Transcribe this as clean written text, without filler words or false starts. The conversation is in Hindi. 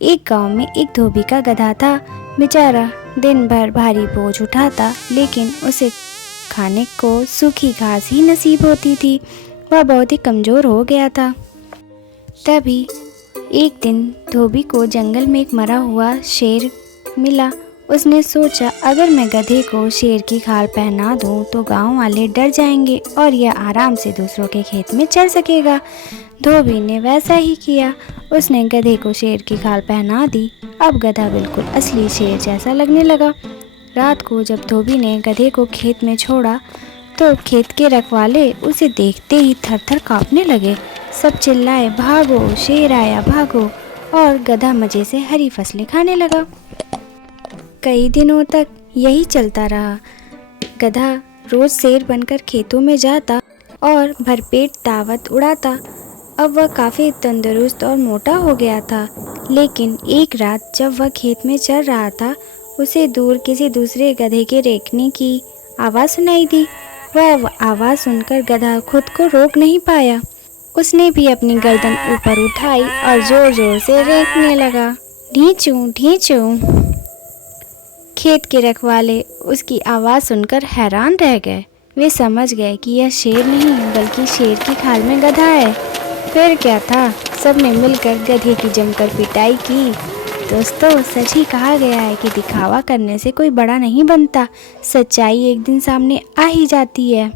एक गांव में एक धोबी का गधा था। बेचारा दिन भर भारी बोझ उठाता, लेकिन उसे खाने को सूखी घास ही नसीब होती थी। वह बहुत ही कमज़ोर हो गया था। तभी एक दिन धोबी को जंगल में एक मरा हुआ शेर मिला। उसने सोचा, अगर मैं गधे को शेर की खाल पहना दूं तो गांव वाले डर जाएंगे और यह आराम से दूसरों के खेत में चल सकेगा। धोबी ने वैसा ही किया। उसने गधे को शेर की खाल पहना दी। अब गधा बिल्कुल असली शेर जैसा लगने लगा। रात को जब धोबी ने गधे को खेत में छोड़ा तो खेत के रखवाले उसे देखते ही थर थर काँपने लगे। सब चिल्लाए, भागो, शेर आया, भागो। और गधा मज़े से हरी फसलें खाने लगा। कई दिनों तक यही चलता रहा। गधा रोज़ शेर बनकर खेतों में जाता और भरपेट दावत उड़ाता। अब वह काफ़ी तंदुरुस्त और मोटा हो गया था। लेकिन एक रात जब वह खेत में चल रहा था, उसे दूर किसी दूसरे गधे के रेंकने की आवाज़ सुनाई दी। वह आवाज़ सुनकर गधा खुद को रोक नहीं पाया। उसने भी अपनी गर्दन ऊपर उठाई और ज़ोर ज़ोर से रेंकने लगा, ढींचूं ढींचूं। खेत के रखवाले उसकी आवाज़ सुनकर हैरान रह गए। वे समझ गए कि यह शेर नहीं बल्कि शेर की खाल में गधा है। फिर क्या था, सबने मिलकर गधे की जमकर पिटाई की। दोस्तों, सच ही कहा गया है कि दिखावा करने से कोई बड़ा नहीं बनता। सच्चाई एक दिन सामने आ ही जाती है।